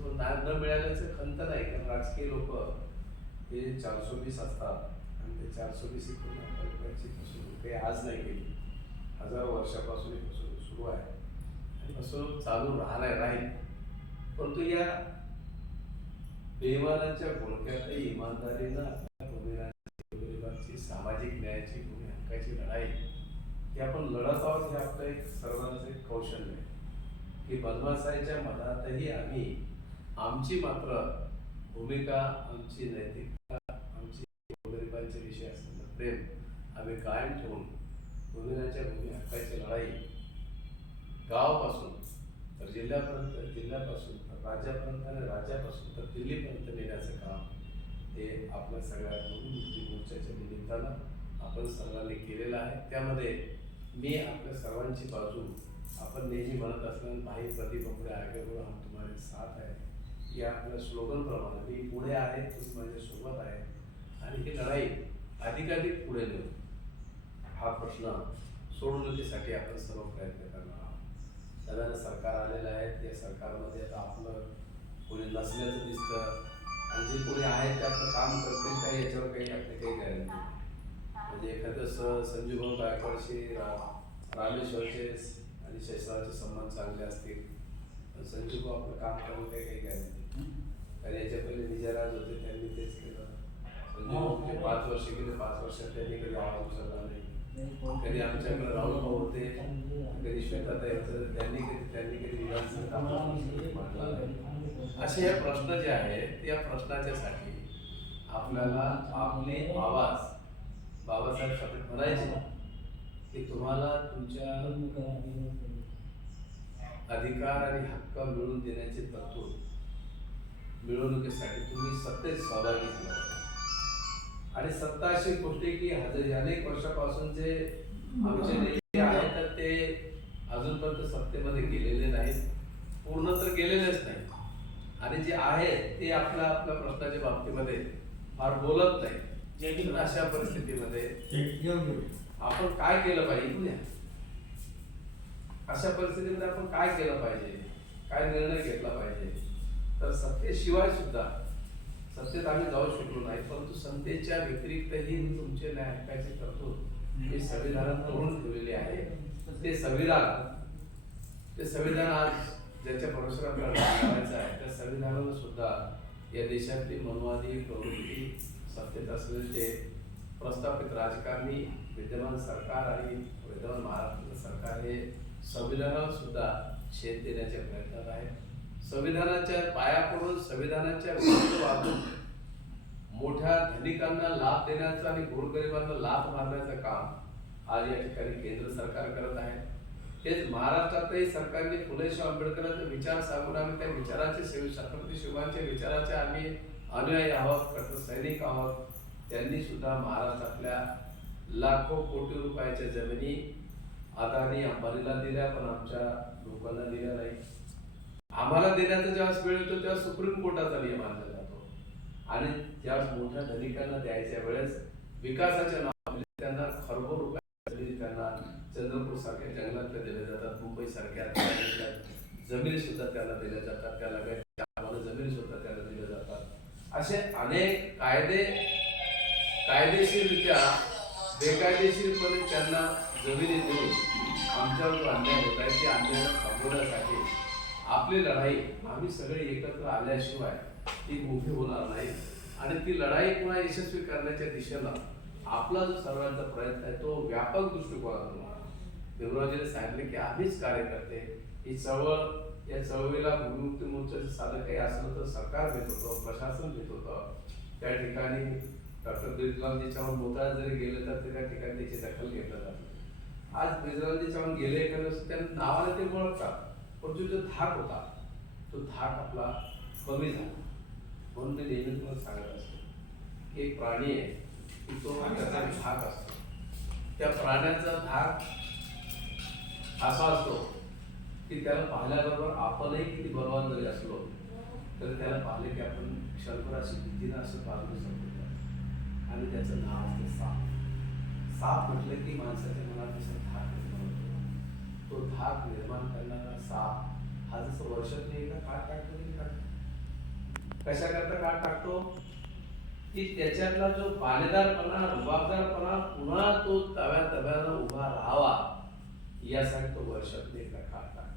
तो न मिळाल्याचं खंत नाही, कारण राजकीय लोक हे 420 असतात आणि ते 420 रुपयाची फसवणूक काही आज नाही केली, हजारो वर्षापासून ही फसवणूक सुरू आहे आणि फसवणूक चालू राहील. परंतु या बेईमानाच्या घोळक्यातही इमानदारीनं आपल्या गरिबांची, सामाजिक न्यायाची, भूमी हक्काची लढाई ही आपण लढत आहोत. हे आपलं एक सर्वांचं एक कौशल्य आहे की बदमाशांच्या मनातही आम्ही आमची मात्र भूमिका, आमची नैतिकता, आमची गरिबांच्या विषयी असलेलं प्रेम आम्ही कायम ठेवून भूमी हक्काची लढाई गावापासून तर जिल्ह्यापर्यंत, जिल्ह्यापासून तर राज्यापर्यंत आणि राज्यापासून तर दिल्लीपर्यंत नेण्याचं काम हे आपल्या सगळ्या मुक्ती मोर्चाच्या निमित्तानं आपण सर्वांनी केलेलं आहे. त्यामध्ये मी आपल्या सर्वांची बाजू, आपण नेहमी म्हणत असताना भाई प्रदीप पुढे आगे बढो हम तुम्हारे साथ आहे या आपल्या स्लोगनप्रमाणे मी पुढे आहे, तुम्ही माझ्यासोबत आहे आणि ही लढाई अधिकाधिक पुढे नेऊ हा प्रश्न सोडवणुकीसाठी आपण सर्व प्रयत्न करणार आहोत. नव्यानं सरकार आलेलं आहे, त्या सरकारमध्ये आता आपलं कोणी नसल्याचं दिसतं आणि जे कोणी आहे ते आपलं काम करतील काही याच्यावर काही आपली काही गॅरंटी नाही. म्हणजे एखादं संजूभाऊ गायकवाडशी रामेश्वरचे आणि शेषरावचे संबंध चांगले असतील तर संजूभाऊ आपलं काम करून काही गॅरंटी. कारण याच्या पहिले विजयराज होते, त्यांनी तेच केलं. संजूभाऊ 5 वर्ष गेले, 5 वर्षात त्यांनी कधी आवाज उचलला नाही. कधी आमच्याकडे राहुल भाऊ होते, कधी श्वेताताई होतं, त्यांनी कधी विधानसभा म्हटलं नाही. असे हे प्रश्न जे आहेत या प्रश्नाच्यासाठी आपल्याला आपले आवाज बाबासाहेब ठाकरे म्हणायचे की तुम्हाला तुमच्या अधिकार आणि हक्क मिळवून देण्याचे तरतूद मिळवणुकीसाठी तुम्ही सत्तेत सहभागी झाला आणि सत्ता अशी गोष्टी की अनेक वर्षापासून जे आमचे नेते आहेत तर ते अजूनपर्यंत सत्तेमध्ये गेलेले नाहीत, पूर्ण तर गेलेलेच नाही आणि जे आहेत ते आपल्या प्रश्नाच्या बाबतीमध्ये फार बोलत नाही. अशा परिस्थितीमध्ये आपण काय केलं पाहिजे, अशा परिस्थितीमध्ये आपण काय केलं पाहिजे, काय निर्णय घेतला पाहिजे. तर सत्तेशिवाय सुद्धा, सत्तेत आम्ही जाऊ शकलो नाही परंतु सत्तेच्या व्यतिरिक्तही तुमचे न्याय हक्काचे तरतूद हे संविधानात करून ठेवलेले आहे. ते संविधान आज ज्याच्या भरोश्यावर आपल्याला करायचं आहे त्या संविधानाला सुद्धा या देशातली मनवादी प्रवृत्ती, सत्तेत असलेले प्रस्थापित राजकारणी, विद्यमान सरकार आणि विद्यमान महाराष्ट्र सरकार हे संविधानाला सुद्धा छेद देण्याच्या प्रयत्नात आहे. संविधानाच्या पाया पडून संविधानाच्या विरुद्ध वागून मोठ्या धनिकांना लाभ देण्याचं आणि गोरगरिबांना लाभ मारण्याचं काम आज या ठिकाणी केंद्र सरकार करत आहे. तेच महाराष्ट्रातही सरकारने फुले शाहू आंबेडकरांचा विचार सांगून आम्ही त्या विचाराचे छत्रपती शिवाजीच्या विचाराचे आम्ही अनुयायी आहोत, कट्टर सैनिक आहोत. त्यांनी सुद्धा महाराष्ट्रातल्या लाखो कोटी रुपयाच्या जमिनी अदानी अंबानीला दिल्या पण आमच्या लोकांना दिल्या नाही. आम्हाला देण्याचा ज्यावेळेस वेळ येतो तेव्हा सुप्रीम कोर्टाचा नियम आणला जातो आणि ज्यावेळेस मोठ्या धनिकांना द्यायच्या वेळेस विकासाच्या नावाने त्यांना खरबो रुपये त्यांना चंद्रपूर सारख्या जंगलातल्या दिल्या जातात, मुंबई सारख्या जमिनी सुद्धा त्याला दिल्या जातात, त्याला जमिनी सुद्धा त्याला दिल्या जातात. असे अनेक कायदेशीररित्या बेकायदेशीरपणे त्यांना जमिनी देऊन आमच्यावर जो अन्याय होत आहे त्या अन्यायाला थांबवण्यासाठी आपली लढाई आम्ही सगळे एकत्र आल्याशिवाय ती मोठी होणार नाही आणि ती लढाई पुन्हा यशस्वी करण्याच्या दिशेला आपला जो सर्वांचा प्रयत्न आहे तो व्यापक दृष्टिकोनातून देवराजीने सांगितले की आम्हीच कार्यकर्ते ही चळवळ, या चळवळीला भूमिमुक्ती मोर्चाचं साधं काही असलं तर सरकार देत होतं, प्रशासन देत होतं. त्या ठिकाणी डॉक्टर ब्रिजलालजी चव्हाण मोताळा जरी गेले तर त्या ठिकाणी त्याची दखल घेतलं जातं. आज ब्रिजलालजी चव्हाण गेले एखाद्या त्यांना नावाने ते ओळखतात पण जो धाक होता तो धाक आपला कमी झाला. म्हणून मी नेहमी तुम्हाला सांगत असतो की एक प्राणी आहे की तो त्याचा धाक असतो. त्या प्राण्याचा धाक असा असतो की त्याला पाहिल्याबरोबर आपणही किती बलवान जरी असलो तर त्याला पाहिले की आपण क्षणभर अशी भीतीनं असं पाहू शकतो आणि त्याचं नाव असतं साप. साप म्हटलं की माणसाच्या मनात असं धाक निर्माण होतो. तो धाक निर्माण करणारा साप हा जसं वर्षातून एकदा काट काढतो कशा करता काट टाकतो की त्याच्यातला जो बालेदारपणा रुबाबदारपणा पुन्हा तो तव्यानं उभा राहावा यासाठी तो वर्षातून एकदा काट टाकतो.